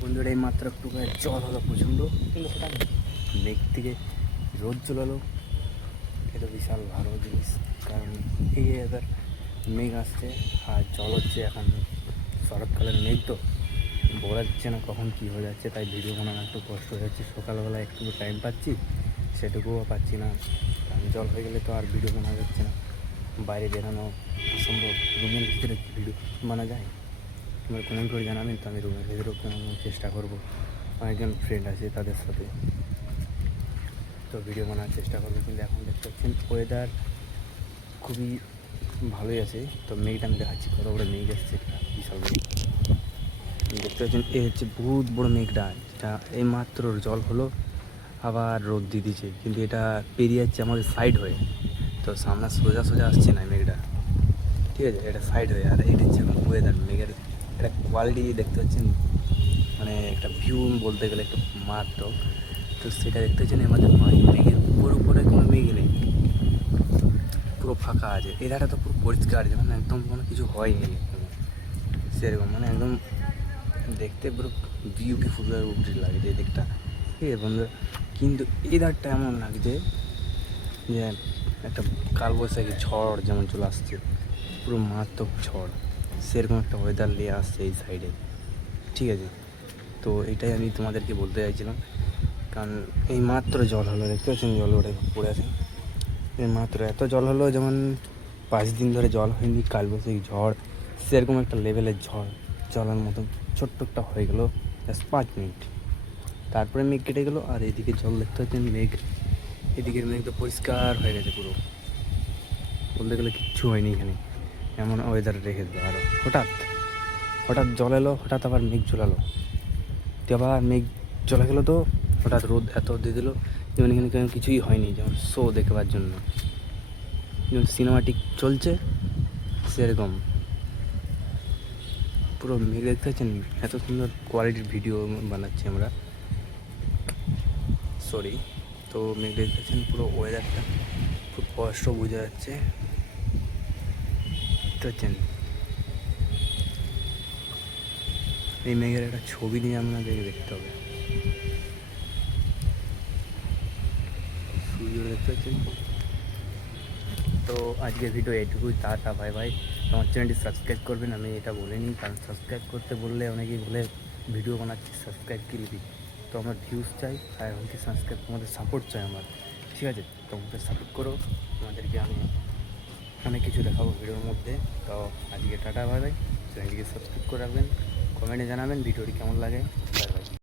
বন্ধুরা, এই মাত্র একটু জল হলো প্রচণ্ড। কিন্তু হঠাৎ মেঘ থেকে রোদ চলালো এটা বিশাল ভালো জিনিস, কারণ এই এবার মেঘ আসছে আর জল হচ্ছে এখন শরৎকালের মেঘ তো। বলা যাচ্ছে না কখন কী হয়ে যাচ্ছে, তাই ভিডিও বানানো একটু কষ্ট হয়ে যাচ্ছে। সকালবেলা একটু টাইম পাচ্ছি, সেটুকুও পাচ্ছি না। কারণ জল হয়ে গেলে তো আর ভিডিও বানা যাচ্ছে না। বাইরে বেরানো অসম্ভব। রুমের ভিতরে ভিডিও বানা যায়? তোমরা কমেন্ট করে জানাবেন তো আমি রুমের বানানোর চেষ্টা করব। অনেকজন ফ্রেন্ড আছে তাদের সাথে। তো ভিডিও বানার চেষ্টা করব, কিন্তু এখন দেখতে পাচ্ছেন ওয়েদার খুবই ভালোই আছে। তো মেঘটা আমি দেখাচ্ছি, কত বড় মেঘ এসছে একটা বিশাল মেঘ। দেখতে পাচ্ছেন এ হচ্ছে বহুত বড় মেঘটা, যেটা এই মাত্র জল হলো, আবার রোদ দিয়ে দিচ্ছে কিন্তু এটা পেরিয়ে যাচ্ছে আমাদের সাইড হয়ে। তো সামনে সোজা সোজা আসছে না মেঘটা। ঠিক আছে, এটা সাইড হয়ে, আর এটা হচ্ছে ওয়েদার মেঘের একটা কোয়ালিটি দেখতে পাচ্ছেন মানে একটা ভিউ বলতে গেলে একটু মারাত্মক। তো সেটা দেখতে পাচ্ছেন আমাদের মেঘের উপর উপরে কোনো মেঘ নেই। পুরো ফাঁকা আছে। এলাকাটা তো পুরো পরিষ্কার আছে মানে একদম কোনো কিছু হয়নি। সেরকম মানে একদম দেখতে পুরো বিউটিফুল লাগছে এই দিকটা। ঠিক আছে বন্ধুরা? কিন্তু এই ধারটা এমন লাগছে যে একটা কালবৈশাখী ঝড় যেমন চলে আসছে, পুরো মারাত্মক ঝড়। সেরকম একটা ওয়েদার নিয়ে আসছে এই সাইডে ঠিক আছে? তো এটাই আমি তোমাদেরকে বলতে চাইছিলাম। কারণ এই মাত্র জল হলো, দেখতে পাচ্ছেন জল ওটা পড়ে আছে। এই মাত্র এত জল হলো, যেমন পাঁচ দিন ধরে জল হয়নি কাল কালবৈশাখী ঝড়, সেরকম একটা লেভেলের ঝড় চলার মতো ছোট্ট একটা হয়ে গেলো জাস্ট পাঁচ মিনিট। তারপরে মেঘ কেটে গেলো, আর এদিকে জল দেখতে পাচ্ছেন মেঘ। এদিকের মেঘ তো পরিষ্কার হয়ে গেছে পুরো। বলতে গেলে কিচ্ছু হয়নি এখানে। এমন ওয়েদার রেখে দিল। আরও হঠাৎ হঠাৎ জল এলো, হঠাৎ আবার মেঘ চলালো তো আবার মেঘ চলে গেলো তো, হঠাৎ রোদ এত দিয়ে দিল, যেমন এখানে কোনো কিছুই হয়নি, যেমন শো দেখবার জন্য। যেমন সিনেমাটিক চলছে, সেরকম। পুরো মেঘ দেখতে পাচ্ছেন, এত সুন্দর কোয়ালিটির ভিডিও বানাচ্ছি আমরা। সরি তো মেঘ দেখতে পাচ্ছেন, পুরো ওয়েদারটা খুব কষ্ট বোঝা যাচ্ছে। দেখতে এই মেঘের একটা ছবি নিয়ে আপনাদের দেখতে হবে। সূর্য দেখতে পাচ্ছেন? তো আজকের ভিডিও এইটুকুই, টাটা ভাই ভাই আমার চ্যানেলটি সাবস্ক্রাইব করবেন, আমি এটা বলে নিই, কারণ সাবস্ক্রাইব করতে বললে অনেকেই বলে, ভিডিও বানাচ্ছি সাবস্ক্রাইব কি লিখি তো আমার ভিউজ চাই, আর এমনকি সাবস্ক্রাইব তোমাদের সাপোর্ট চাই আমার। ঠিক আছে? তোমাদের সাপোর্ট করো, তোমাদেরকে আমি অনেক কিছু দেখাবো ভিডিওর মধ্যে। তো আজকে টাটা ভাবে চ্যানেলটিকে সাবস্ক্রাইব করে রাখবেন। কমেন্টে জানাবেন ভিডিওটি কেমন লাগে।